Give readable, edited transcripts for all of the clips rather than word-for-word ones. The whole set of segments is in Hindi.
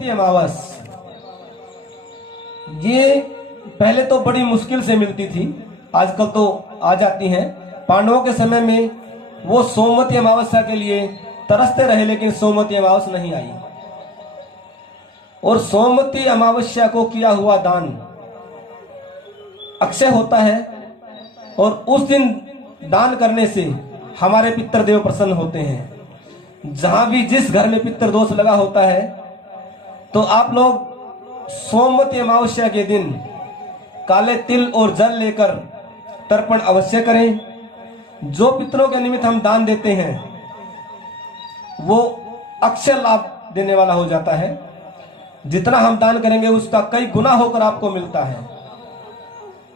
सोमवती अमावस, ये पहले तो बड़ी मुश्किल से मिलती थी, आजकल तो आ जाती हैं। पांडवों के समय में वो सोमवती अमावस्या के लिए तरसते रहे, लेकिन सोमवती अमावस्या नहीं आई। और सोमवती अमावस्या को किया हुआ दान अक्षय होता है, और उस दिन दान करने से हमारे पितृदेव प्रसन्न होते हैं। जहां भी जिस घर में पितृदोष लगा होता है, तो आप लोग सोमवती अमावस्या के दिन काले तिल और जल लेकर तर्पण अवश्य करें। जो पितरों के निमित्त हम दान देते हैं वो अक्षय लाभ देने वाला हो जाता है। जितना हम दान करेंगे उसका कई गुना होकर आपको मिलता है।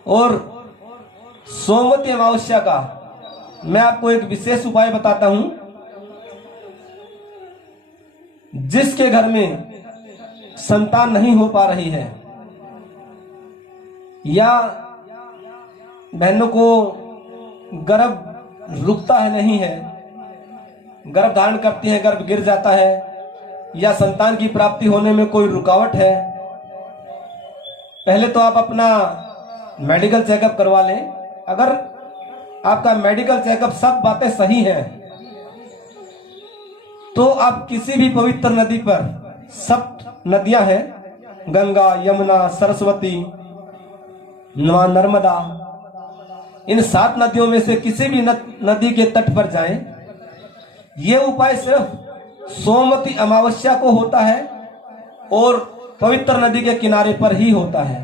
और सोमवती अमावस्या का मैं आपको एक विशेष उपाय बताता हूं। जिसके घर में संतान नहीं हो पा रही है, या बहनों को गर्भ रुकता है नहीं है, गर्भ धारण करती है गर्भ गिर जाता है, या संतान की प्राप्ति होने में कोई रुकावट है, पहले तो आप अपना मेडिकल चेकअप करवा लें। अगर आपका मेडिकल चेकअप सब बातें सही हैं, तो आप किसी भी पवित्र नदी पर, सब नदियां हैं, गंगा, यमुना, सरस्वती, नर्मदा, इन 7 नदियों में से किसी भी नदी के तट पर जाएं। ये उपाय सिर्फ सोमवती अमावस्या को होता है और पवित्र नदी के किनारे पर ही होता है।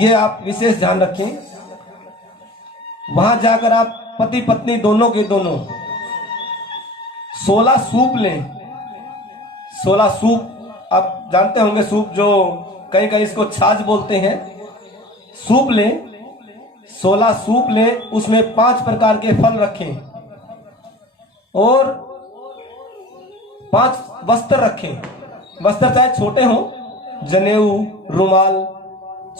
ये आप विशेष ध्यान रखें। वहां जाकर आप पति पत्नी दोनों के दोनों 16 सूप लें। 16 सूप आप जानते होंगे, सूप जो कहीं कहीं इसको छाछ बोलते हैं। सूप लें, 16 सूप लें, उसमें 5 प्रकार के फल रखें और 5 वस्त्र रखें। वस्त्र चाहे छोटे हो, जनेऊ, रुमाल,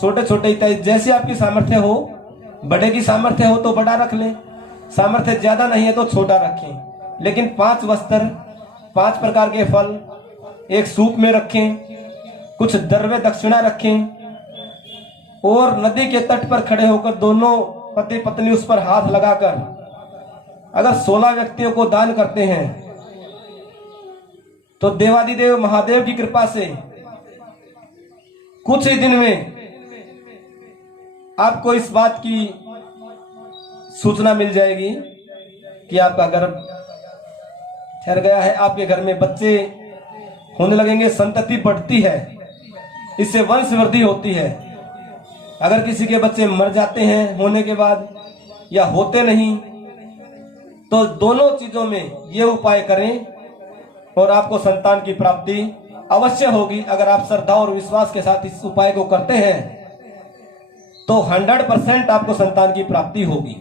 छोटे छोटे इत्यादि, जैसे आपकी सामर्थ्य हो। बड़े की सामर्थ्य हो तो बड़ा रख लें, सामर्थ्य ज्यादा नहीं है तो छोटा रखें। लेकिन 5 वस्त्र, 5 प्रकार के फल एक सूप में रखें, कुछ द्रव्य दक्षिणा रखें, और नदी के तट पर खड़े होकर दोनों पति पत्नी उस पर हाथ लगाकर अगर 16 व्यक्तियों को दान करते हैं, तो देवादिदेव महादेव की कृपा से कुछ ही दिन में आपको इस बात की सूचना मिल जाएगी कि आपका गर्भ ठहर गया है, आपके घर में बच्चे होने लगेंगे, संतति बढ़ती है, इससे वंश वृद्धि होती है। अगर किसी के बच्चे मर जाते हैं होने के बाद या होते नहीं, तो दोनों चीजों में ये उपाय करें और आपको संतान की प्राप्ति अवश्य होगी। अगर आप श्रद्धा और विश्वास के साथ इस उपाय को करते हैं तो 100% आपको संतान की प्राप्ति होगी।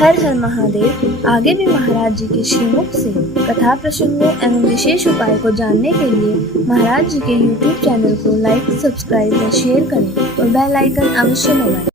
हर हर महादेव। आगे भी महाराज जी के श्रीमुख से कथा प्रसंगों एवं विशेष उपाय को जानने के लिए महाराज जी के YouTube चैनल को लाइक, सब्सक्राइब व शेयर करें और बेल आइकन अवश्य दबाएं।